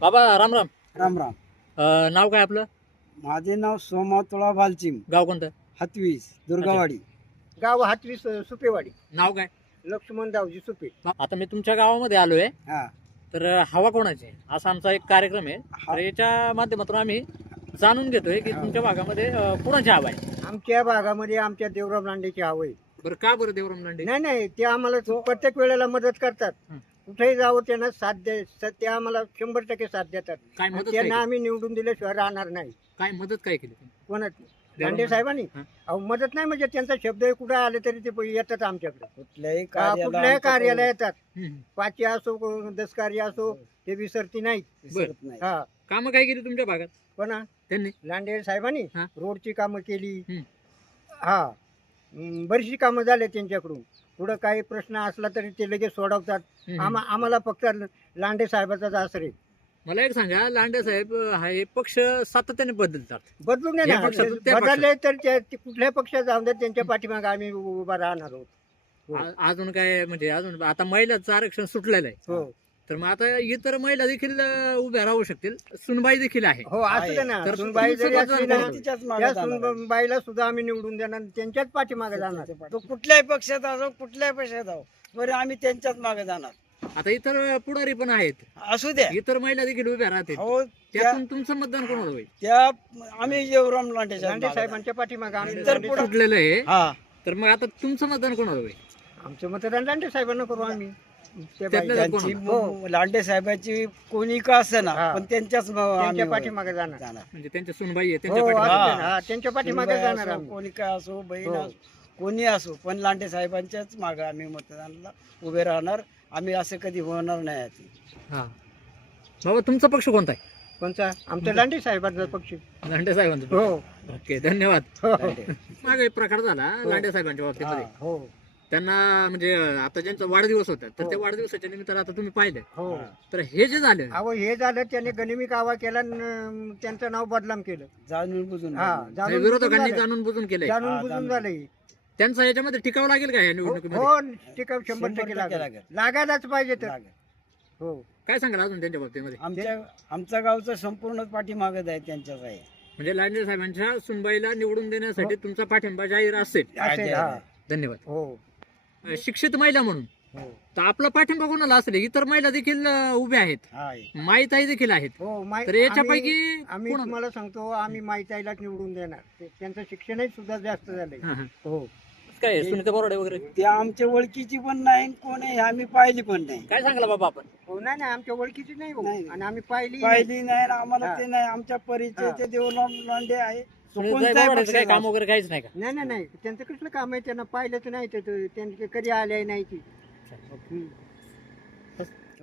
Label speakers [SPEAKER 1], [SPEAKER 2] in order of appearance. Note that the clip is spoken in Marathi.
[SPEAKER 1] बाबा राम राम.
[SPEAKER 2] राम राम.
[SPEAKER 1] नाव काय आपलं?
[SPEAKER 2] माझे नाव सोमातोळा बालचिम,
[SPEAKER 1] गाव कोणतं?
[SPEAKER 2] हातवीस, दुर्गावाडी.
[SPEAKER 3] गाव हातवीस सुपेवाडी.
[SPEAKER 1] नाव काय?
[SPEAKER 3] लक्ष्मण दावजी सुपे.
[SPEAKER 1] आता मी तुमच्या गावामध्ये आलोय,
[SPEAKER 2] हा
[SPEAKER 1] तर हवा कोणाची आहे असा आमचा एक कार्यक्रम आहे.
[SPEAKER 2] हा.
[SPEAKER 1] तर याच्या माध्यमातून आम्ही जाणून घेतोय की तुमच्या भागामध्ये कोणाची हवा आहे.
[SPEAKER 3] आमच्या भागामध्ये आमच्या देवराम लांडेची हवं आहे.
[SPEAKER 1] बरं, का बरं देवराम लांडे?
[SPEAKER 3] नाही नाही, ते आम्हाला प्रत्येक वेळेला मदत करतात.
[SPEAKER 1] हं.
[SPEAKER 3] कुठेही जावं त्यांना साथ ते आम्हाला 100% साथ देतात.
[SPEAKER 1] काय मदत काय
[SPEAKER 3] त्यांना
[SPEAKER 1] केली?
[SPEAKER 3] आम्ही निवडून दिल्याशिवाय राहणार नाही.
[SPEAKER 1] काय मदत काय केली तुम्ही?
[SPEAKER 3] कोणाच लांडे साहेबांनी
[SPEAKER 1] हं.
[SPEAKER 3] अहो मदत नाही म्हणजे त्यांचा शब्द कुठे आले तरी ते येतात आमच्याकडे.
[SPEAKER 2] कुठल्याही
[SPEAKER 3] कुठल्याही कार्याला येतात.
[SPEAKER 1] हम्म.
[SPEAKER 3] पाची असो दसकार्य असो ते विसरती नाही.
[SPEAKER 2] विसरत नाही.
[SPEAKER 3] हा
[SPEAKER 1] कामं काय केली तुमच्या भागात
[SPEAKER 3] पण
[SPEAKER 1] त्यांनी?
[SPEAKER 3] लांडे साहेबांनी
[SPEAKER 1] हा.
[SPEAKER 3] रोडची कामं केली.
[SPEAKER 1] हं.
[SPEAKER 3] हा बरीचशी कामं झाले त्यांच्याकडून. पुढं काही प्रश्न असला तरी ते लगेच सोडवतात.
[SPEAKER 1] हम्म.
[SPEAKER 3] आम्हाला फक्त लांडे साहेबाचाच आश्रय.
[SPEAKER 1] मला एक सांगा, लांडे साहेब हा हे पक्ष सातत्याने बदलतात.
[SPEAKER 3] बदलून
[SPEAKER 1] या
[SPEAKER 3] नाही
[SPEAKER 1] पक्षातून त्या
[SPEAKER 3] ना बदलले तर ते कुठल्या पक्षात जाऊन द्या, त्यांच्या पाठीमागे आम्ही उभा राहणार आहोत. हो.
[SPEAKER 1] अजून काय म्हणजे अजून आता महिलाचं आरक्षण सुटलेलं आहे,
[SPEAKER 3] हो
[SPEAKER 1] तर मग आता इतर महिला देखील उभ्या राहू शकतील. सुनबाई देखील आहे.
[SPEAKER 3] हो असू दे ना.
[SPEAKER 1] तर
[SPEAKER 3] सुनबाई
[SPEAKER 1] तुमचं
[SPEAKER 3] जरी असली ना,
[SPEAKER 1] मतदान
[SPEAKER 2] तिच्याच मागे
[SPEAKER 3] त्या
[SPEAKER 2] जाणार आहे.
[SPEAKER 3] सुनबाईला सुद्धा आम्ही निवडून देणार, त्यांच्याच पाठीमागे जाणार.
[SPEAKER 2] तो कुठल्याही पक्षात असो, कुठल्याही पक्षात असो, बरं आम्ही त्यांच्याच मागे जाणार.
[SPEAKER 1] आता इतर पुढारी पण आहेत,
[SPEAKER 2] असू द्या.
[SPEAKER 1] इतर महिला देखील उभ्या राहतील.
[SPEAKER 2] हो त्या
[SPEAKER 1] त्यातून तुमचं मतदान कोणाला होईल?
[SPEAKER 2] त्या आम्ही देवराम लांडेच्या
[SPEAKER 3] लांडे
[SPEAKER 2] मागे
[SPEAKER 3] साहेबांच्या पाठीमागे आम्ही
[SPEAKER 2] तर
[SPEAKER 3] लांडे
[SPEAKER 2] पुढं-
[SPEAKER 1] सुटलेलं आहे,
[SPEAKER 2] जाणार. हा
[SPEAKER 1] तर मग आता तुमचं मतदान कोणाला होईल?
[SPEAKER 3] आमचं मतदान लांडे साहेबांना करू आम्ही. ते
[SPEAKER 1] त्यातलं
[SPEAKER 3] बाई-
[SPEAKER 1] कोण?
[SPEAKER 2] त्यांची
[SPEAKER 3] हो.
[SPEAKER 2] लांडे साहेबाची कोणी का असेना,
[SPEAKER 3] हा.
[SPEAKER 2] पण त्यांच्याच
[SPEAKER 3] त्यांच्या
[SPEAKER 2] आम्ही
[SPEAKER 3] पाठीमागे जाणार.
[SPEAKER 2] जाणार.
[SPEAKER 1] म्हणजे त्यांच्या सुनबाई आहे
[SPEAKER 3] हो,
[SPEAKER 1] त्यांच्या
[SPEAKER 3] असू
[SPEAKER 1] पाठीमागे.
[SPEAKER 3] दे ना. हा, त्यांच्या पाठीमागे
[SPEAKER 2] सुनबाई
[SPEAKER 3] जाणार
[SPEAKER 2] असो,
[SPEAKER 3] आम्ही.
[SPEAKER 2] कोणी काय असो, बहीण
[SPEAKER 3] हो.
[SPEAKER 2] असो, कोणी असो, पण लांडे साहेबांच्याच मागे आम्ही मतदानाला उभे राहणार. आम्ही असं कधी होणार नाही आहे.
[SPEAKER 1] हा. बाबा तुमचा पक्ष कोणता आहे?
[SPEAKER 3] कोणचा? आमच्या लांडे साहेबांचा पक्ष.
[SPEAKER 1] लांडे साहेबांचा.
[SPEAKER 3] हो
[SPEAKER 1] ओके, धन्यवाद.
[SPEAKER 3] हो
[SPEAKER 1] मागे एक प्रकार झाला लांडे साहेबांच्या बाबतीमध्ये.
[SPEAKER 3] हो
[SPEAKER 1] त्यांना म्हणजे आता ज्यांचा वाढदिवस होता, तर त्या वाढदिवसाच्या निमित्तानं आता तुम्ही पाहिलं,
[SPEAKER 3] हो.
[SPEAKER 1] तर हे जे झालं,
[SPEAKER 3] अहो हे झालं त्याने गनिमी कावा केला न त्यांचं नाव बदनाम केलं.
[SPEAKER 2] जाणून बुजून
[SPEAKER 3] हा
[SPEAKER 2] राहणार.
[SPEAKER 3] जाणून बुजून
[SPEAKER 1] विरोधकांनी
[SPEAKER 3] झालंय.
[SPEAKER 1] जाणून बुजून केलंय.
[SPEAKER 3] जाणून
[SPEAKER 2] हा,
[SPEAKER 3] बुजून
[SPEAKER 2] जाणून.
[SPEAKER 3] झालंय.
[SPEAKER 1] त्यांचा याच्यामध्ये टिकावं लागेल का या निवडणुकीमध्ये?
[SPEAKER 3] हो टिकाव 100%
[SPEAKER 2] 100%
[SPEAKER 3] लागेल.
[SPEAKER 2] लागेल.
[SPEAKER 3] लागायलाच पाहिजे तर.
[SPEAKER 2] लागेल.
[SPEAKER 3] हो
[SPEAKER 1] काय सांगाल अजून त्यांच्या बाबतीमध्ये?
[SPEAKER 2] आमच्या गावचं संपूर्ण पाठीमागत आहे त्यांच्याच आहे.
[SPEAKER 1] म्हणजे लांडे साहेबांच्या सुनबाईला निवडून देण्यासाठी तुमचा पाठिंबा जाहीर असेल.
[SPEAKER 3] असेल, हा.
[SPEAKER 1] धन्यवाद.
[SPEAKER 3] हो
[SPEAKER 1] शिक्षित महिला म्हणून
[SPEAKER 3] हो
[SPEAKER 1] तर आपला पाठिंबा कोणाला असेल? इतर महिला देखील उभ्या आहेत,
[SPEAKER 2] हा आहे.
[SPEAKER 1] माईताई देखील आहेत.
[SPEAKER 3] हो
[SPEAKER 1] तर याच्यापैकी
[SPEAKER 3] आम्ही
[SPEAKER 1] कोणाला?
[SPEAKER 3] तुम्हाला सांगतो आम्ही माहितीला निवडून देणार. त्यांचं शिक्षणही सुद्धा जास्त झालंय.
[SPEAKER 1] हा, हा.
[SPEAKER 3] हो
[SPEAKER 1] काय सुनीता बोराडे वगैरे
[SPEAKER 2] ते आमच्या ओळखीची पण नाही, कोण आहे आम्ही पाहिली पण नाही.
[SPEAKER 1] काय सांगाल बाबा आपण?
[SPEAKER 3] हो नाही नाही आमच्या ओळखीची नाही हो.
[SPEAKER 2] नाही.
[SPEAKER 3] आणि आम्ही पाहिली
[SPEAKER 2] पाहिली नाही आणि आम्हाला
[SPEAKER 3] हा.
[SPEAKER 2] ते नाही. आमच्या परिचयचे देवराम लांडे आहे. तो
[SPEAKER 1] सुनीता
[SPEAKER 2] कोणत्याही
[SPEAKER 1] बोराडेचं काय
[SPEAKER 2] पक्षाचा
[SPEAKER 1] काम वगैरे काहीच नाही का?
[SPEAKER 3] नाही नाही नाही त्यांचं कसलं काम आहे त्यांना पाहिलंच नाही. त्यांचे कधी आले नाही ती. हम्म.